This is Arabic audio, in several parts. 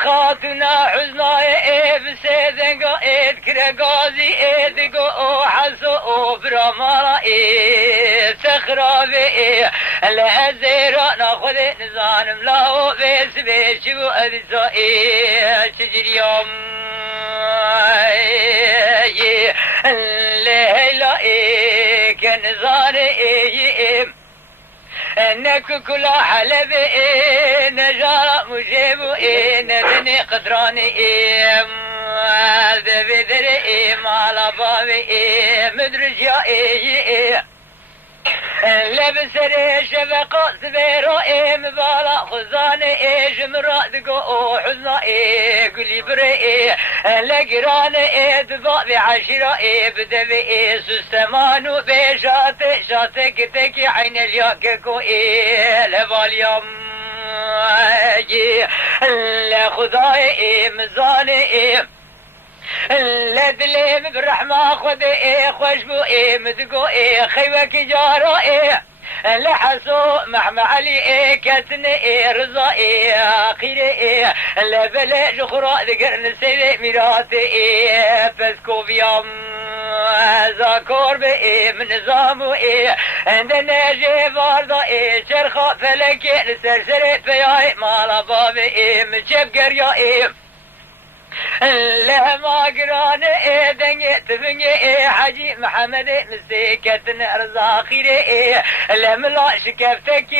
لخاتنا حزنا بسيدن قائد كرقازي دقو حسو برمالا سخراب الأزيرا ناخذ نزانم لاو بيس بيشبو أدسائي تجري يوم الليلة كنزاري انك كل حلب نجار مجيب ندني قدراني ذبذري مال بابي مدرج يا لبس ريش بقى سبيرو مبالا خزاني جمرات قو حزنا قولي بري لقران دبا بعشرة بدبي سستمانو بشات شاتك تكي عين الياككو لباليوم لخداي مزاني لدلي بالرحمة خذي خوشبو مدقو خيوك جارو لحسو محمى علي كتني رضائي خيري لبلي جخرا ذكر نسيدي ميراتي فسكو بيام زاكور بي من نظامو عندنا جيفار ضائي شرخا فلكي لسرسري فياي مالا بابي مجيب قريائي لما قران دنيا تبني حجي محمد مسكت ارزاخيري لملا شكفتك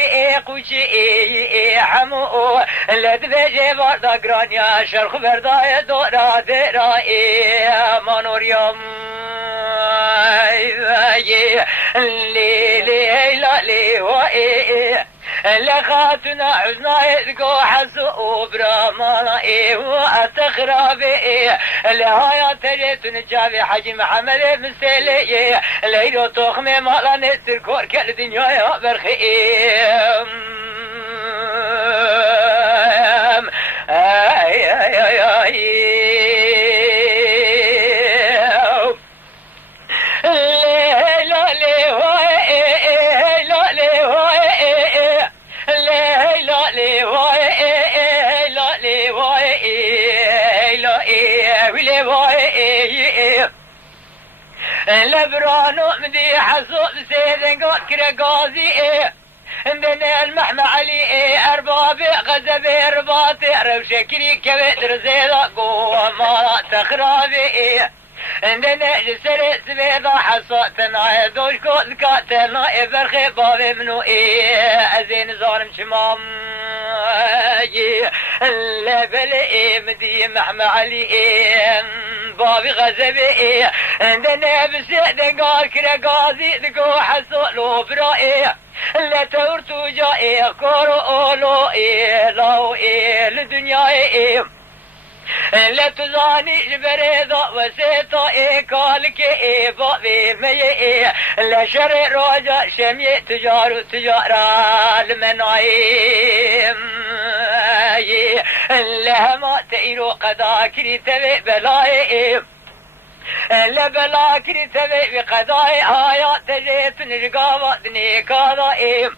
قوشي حمو لدبجي بردا قران يا شرخ بردا دورا درائي منور يوم لي لي لا لي وإيه لخاتنا حزنا يذكو حسو برامانا واتخرابي لهايا تجيت نجابي حجي محمد مسيلي ليلو تخمي مالا نسر كور كل دنيا برخيم اي اي اي اي لبرانو مدي حسو سيدن قد كرقازي عندنا المحمى علي أربابي غزبي رباطي روشكري كبير زيدا قوة مالا تخرابي عندنا جسر سبيدا حصاتنا دوش كود كاتنا إبرخي بابي منو أزين زارم شمام لبلي مدي محمى علي بابي غزبي عندنا بسيدن قال كرقازي دقو حسو لو برائي لا تورتو جائي كورو اولو لاو لدنيا لا تزاني البريضة وسيطة كالك بابي مي لا شرع رجا شمي تجار تجارة المنعيم لا ما تيرو قدا كريتبي بلاي لا بلا كريتبي بقضاء آيات تجيت نرقابة دني كاضائم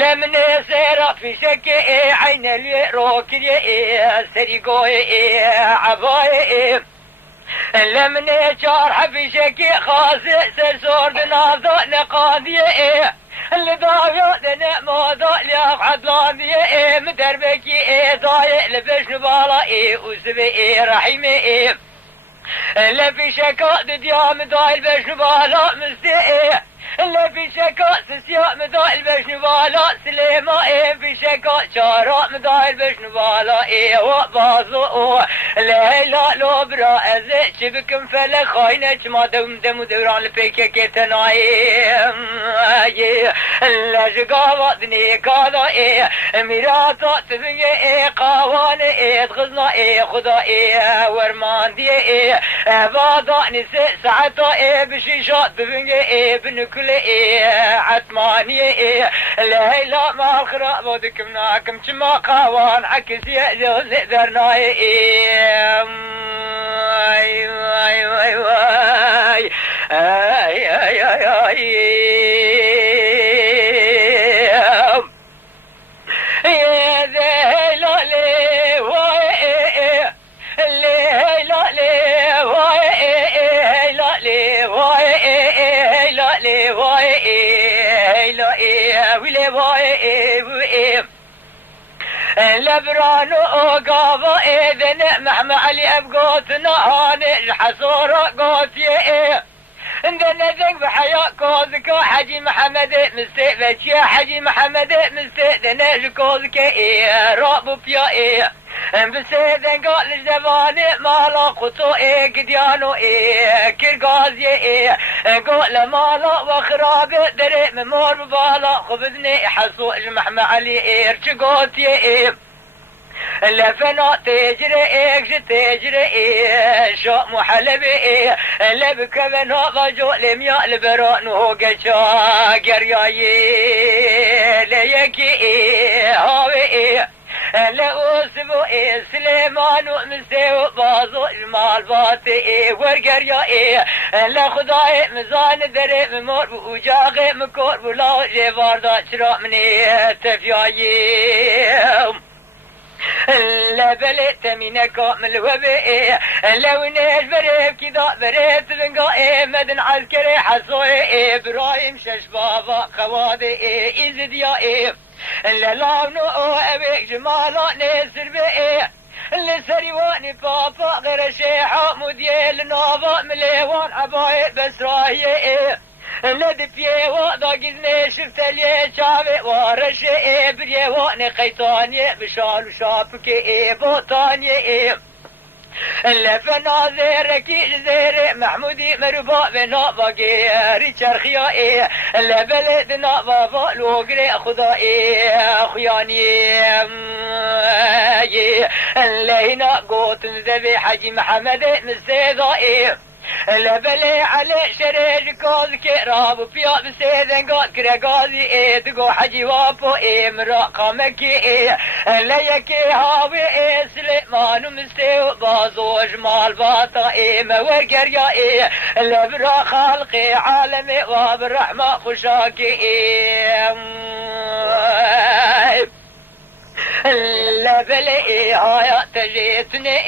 لمن سيرا في شكي عين الروكي سريقوي عباي لمن شارح في شكي خاص سرسور بناظو نقاضي لضايا موضوع لأقعد لاضي مدربكي ضايع لبش نبالا وسبي رحيمي لا في شكا ديام ضايل بش نبالا مستئ لا في شكا سسيا مدائل بشنبالا سليما في شكا شارا مدائل بشنبالا وبازو ليلا لوبرا ازي شبكم فلا خاينة ما دم دوران لفيكا كتنايم لا شقاوة دني كادا ميراتا تبني قاوان تغزنا خدا ورمان دي بادا نسي ساعتا بشيشات تبني بنكل عتمانية ليلى ما خرا بودكمناكم كما قاوان عكس يأذن ذرناي اي اي اي اي اي اي واي لبران وقابا إذن محمى علي أبقوتنا هاني حصورة قوتي عندنا ذنب بحياة كوزك حجي محمد مستقبت يا حجي محمد مستقدنا جكوزك رابو بيا بسيدن قال الزباني مالا قطو قديانو كرقازي قول مالا وخراب دري ممور ببالا خبزني حصو محمى علي ارتقوتي لفنا تجري تجري شو محلبي لبك بنا غجو لميا لبران هو قشا قرياي ليكي هاوي لأوسبو سليمان ومسيو بازو جمال باتي ورقرياي لخداي مزان دري ممور بوجاغي مكور بلا جيباردا شرا مني تفياي لا بلت منك من وبئي لو نيش بريب كذا بريت بنقائي مدن عسكري حصوي إبراهيم شش بابا خوادي إزديائي للاونو أبيك جمالا نسر بئي لسريواني بابا غير شيحة مديل نوفا مليوان عباي بسراهي لدفيه وضاقزني شفت لي شافي ورشي بريه ونقيتاني بشال وشافكي بوطاني لفنا زيركي زيري محمودي مربا بنا باقي ريشار خيائي لبلدنا بابا لوغري خدائي خياني لهنا قوتن زبي حجي محمد مسيضائي لبلي على شريج كوز كراب فيا بسيدن قاد كرقازي تقو حجي وابو مراقمكي ليكي هاوي سليمان مستيو بازو جمال باطا مورقر يا لبرا خالقي عالمي وبالرحمة خشاكي لبلي هاي تجيتني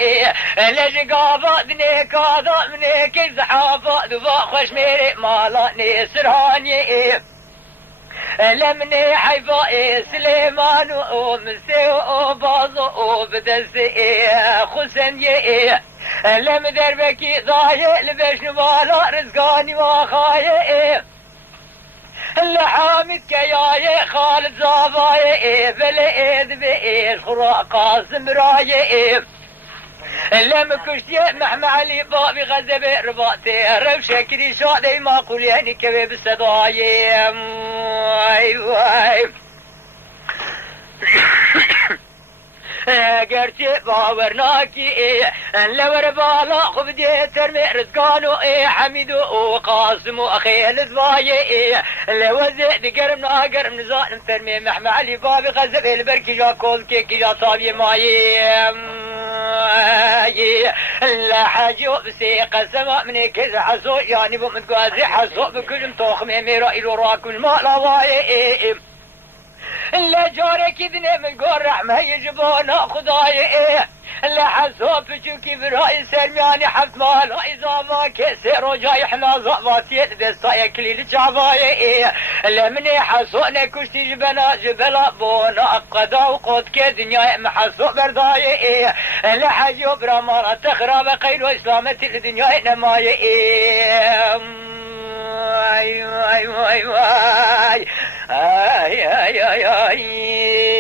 لجقابة دني كاذا مني كزحافة دفا خوش ميري مالاني سرهاني لمني حيفا سليمان ومسي وبازو وبدسي خسني لم دربكي ضايع لبش نبالا رزقاني وخايا لحامد كياي خالد زافاي بلئيد بئي الخراء قاسم راي لم كشتي محمى علي بابي غزب رباطي رب شكري شادي ما قول يعني كبي بستضاي قرتي باورناكي لور بالا خبدي ترمي رزقانو حميدو وقاسمو اخي زباي لوزي قرمنا قرم ظالم ترمي محمى علي بابي غزب البركي جا كوزكي كي جا طابي ماي لا حاجو بسي قسما مني كذا حسو يعني بمتقازي حسو بكل توخمي ميرا إلو راكو المالا واي لا جارك ذني من قول رحمة يجبونا خداي لا حسوب بشوكي براي سرمياني حفت مالا إذا ما كسر وجاي حنا زعباتي دستا يكلي لجعباي لا مني حسونا كشتي جبلا بونا قدا وقود كدنيا محسو برداي لا حجو برامانا تخراب قيل وإسلامة الدنيا نماي اي اي اي اي اي اي اي